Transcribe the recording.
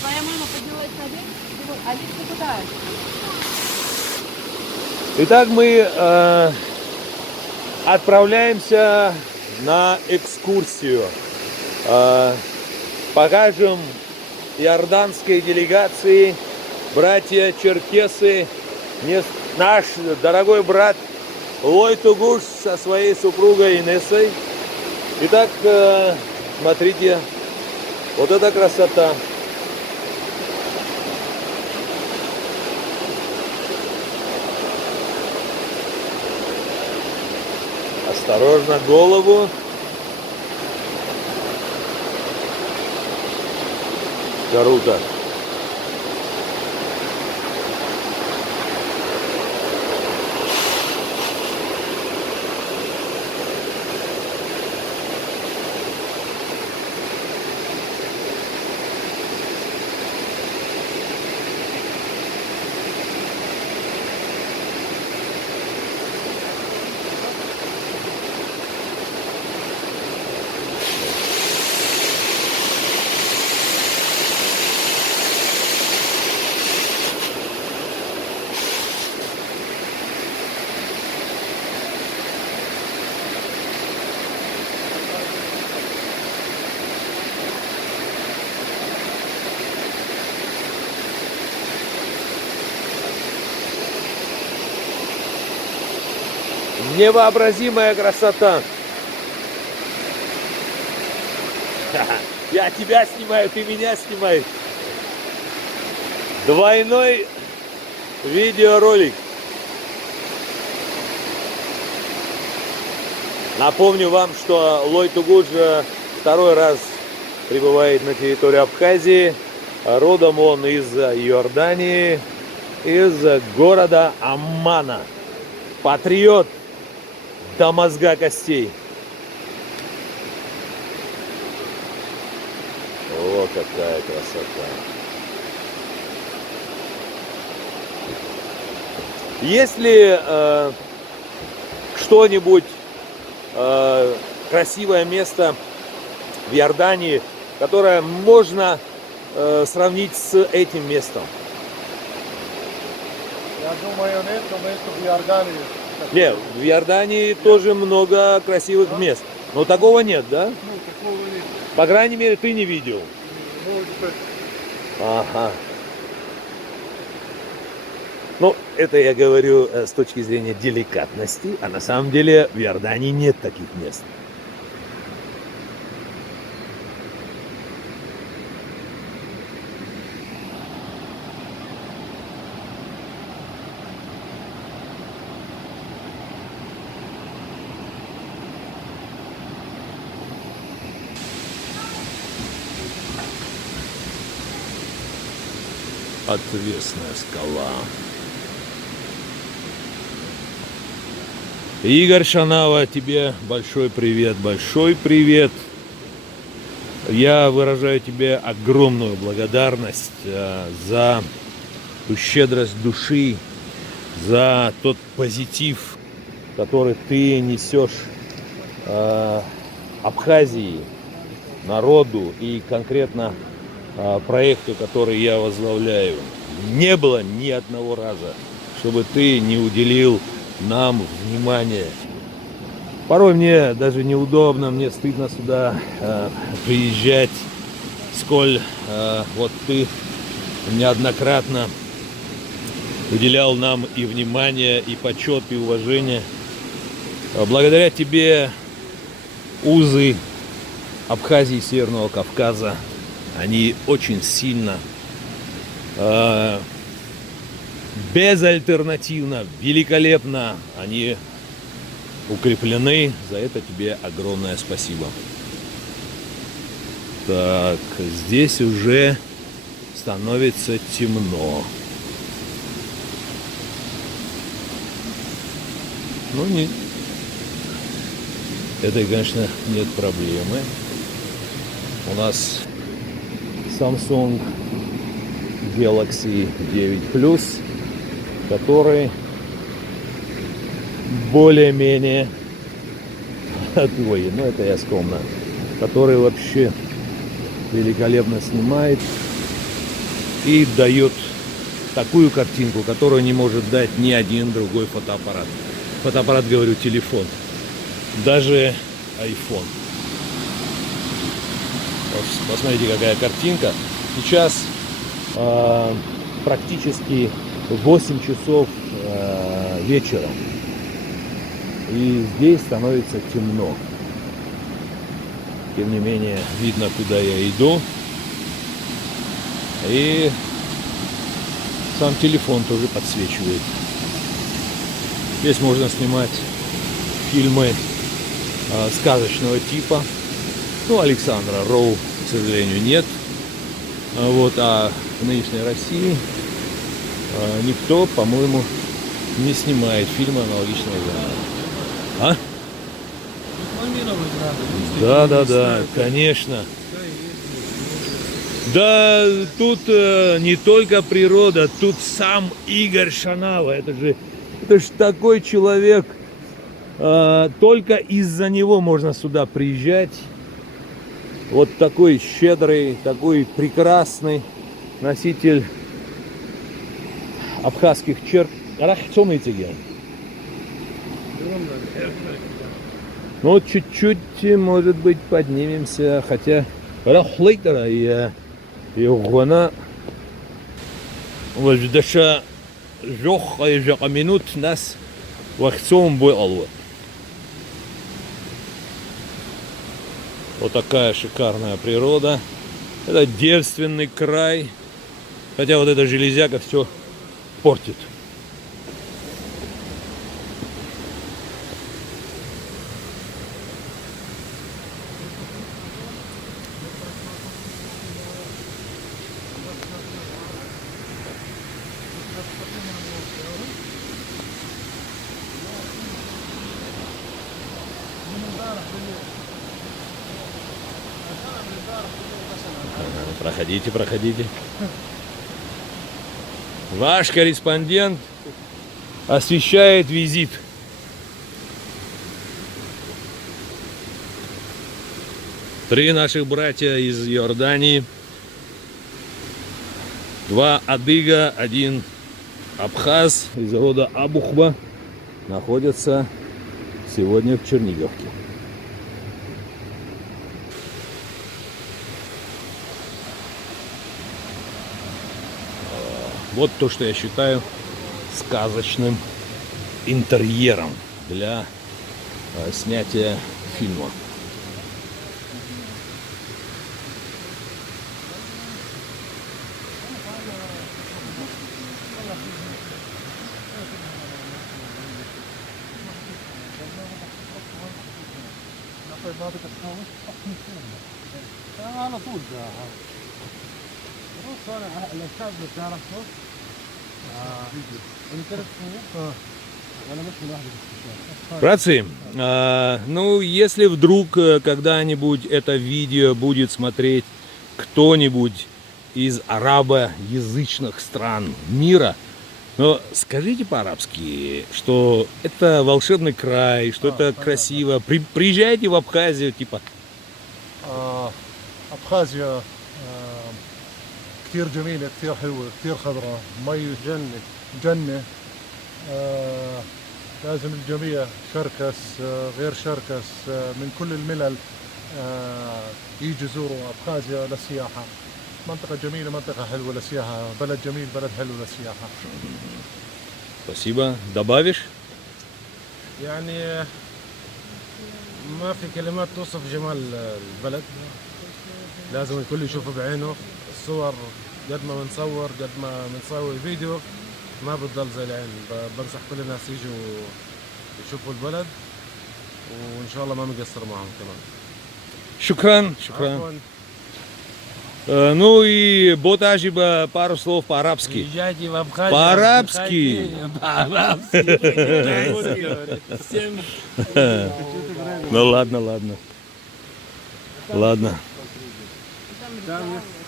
Твоя мама поднялась наверх, а лифт куда? Итак, мы отправляемся на экскурсию. Покажем иорданской делегации, братья-черкесы, наш дорогой брат Лой Тугуш со своей супругой Инессой. Итак, смотрите, вот эта красота. Осторожно, голову. Круто. Невообразимая красота. Я тебя снимаю, ты меня снимаешь. Двойной видеоролик. Напомню вам, что Лой Тугуш второй раз прибывает на территорию Абхазии. Родом он из Иордании, из города Аммана. Патриот до мозга костей. О, какая красота. Есть ли что-нибудь красивое место в Иордании, которое можно сравнить с этим местом? Я думаю, нет, но место в Иордании. Нет, в Иордании тоже много красивых мест. Но такого нет, да? Ну, такого нет. По крайней мере, ты не видел. Может быть. Ага. Ну, это я говорю с точки зрения деликатности, а на самом деле в Иордании нет таких мест. Отвесная скала. Игорь Шанава, тебе большой привет, большой привет. Я выражаю тебе огромную благодарность за ту щедрость души, за тот позитив, который ты несешь Абхазии, народу и конкретно проекту, который я возглавляю. Не было ни одного раза, чтобы ты не уделил нам внимания. Порой мне даже неудобно, мне стыдно сюда приезжать, сколь вот ты неоднократно уделял нам и внимание, и почет, и уважение. Благодаря тебе узы Абхазии и Северного Кавказа, они очень сильно, безальтернативно, великолепно, они укреплены. За это тебе огромное спасибо. Так, здесь уже становится темно. Ну, не... Это, конечно, нет проблемы. У нас Samsung Galaxy 9 Plus, который более-менее, ой, ну это я скромно, который вообще великолепно снимает. и дает такую картинку, которую не может дать ни один другой фотоаппарат. Фотоаппарат, говорю, телефон. Даже iPhone. Посмотрите, какая картинка. Сейчас практически 8 часов вечера. И здесь становится темно. Тем не менее, видно, куда я иду. И сам телефон тоже подсвечивает. Здесь можно снимать фильмы сказочного типа. Ну, Александра Роу, к сожалению, нет. А в нынешней России никто, по-моему, не снимает фильмы аналогичного жанра. Да, конечно. Да, тут не только природа, тут сам Игорь Шанава. Это же такой человек. Только из-за него можно сюда приезжать. Вот такой щедрый, такой прекрасный носитель абхазских черт. Ну, чуть-чуть, может быть, поднимемся, хотя рахлейтера и гона вождаша жоха и жоха минут нас вахцом бой алва. Вот такая шикарная природа. Это девственный край. Хотя вот эта железяка все портит. Проходите, проходите. Ваш корреспондент освещает визит. Три наших братья из Иордании. 2 адыга, 1 абхаз из рода Абухба находятся сегодня в Черниговке. Вот то, что я считаю сказочным интерьером для снятия фильма. Братцы, ну если вдруг когда-нибудь это видео будет смотреть кто-нибудь из арабоязычных стран мира, но скажите по-арабски, что это волшебный край, что это красиво. Приезжайте в Абхазию, типа. أبخازيا كثير جميلة، كثير حلوة، كثير خضراء، مي جنة جنة. لازم الجميع شركس غير شركس من كل الملل يجوا يزوروا أبخازيا للسياحة. منطقة جميلة، منطقة حلوة للسياحة، بلد جميل، بلد حلو للسياحة. Спасибо. Добавишь? يعني ما في كلمات توصف جمال البلد. لازم الكل يشوفه بعينه. الصور قد ما بنصور قد ما بنسوي فيديو ما بتضل زي العين. بنصح كل الناس يجوا يشوفوا البلد وإن شاء الله ما مقصر معهم كمان. Шукран, шукран. عفواً. Ну и Ботажиба пару слов по-арабски. Приезжайте в Абхазию. По-арабски. По-арабски. Всем. Ну ладно, ладно. Ладно. Там есть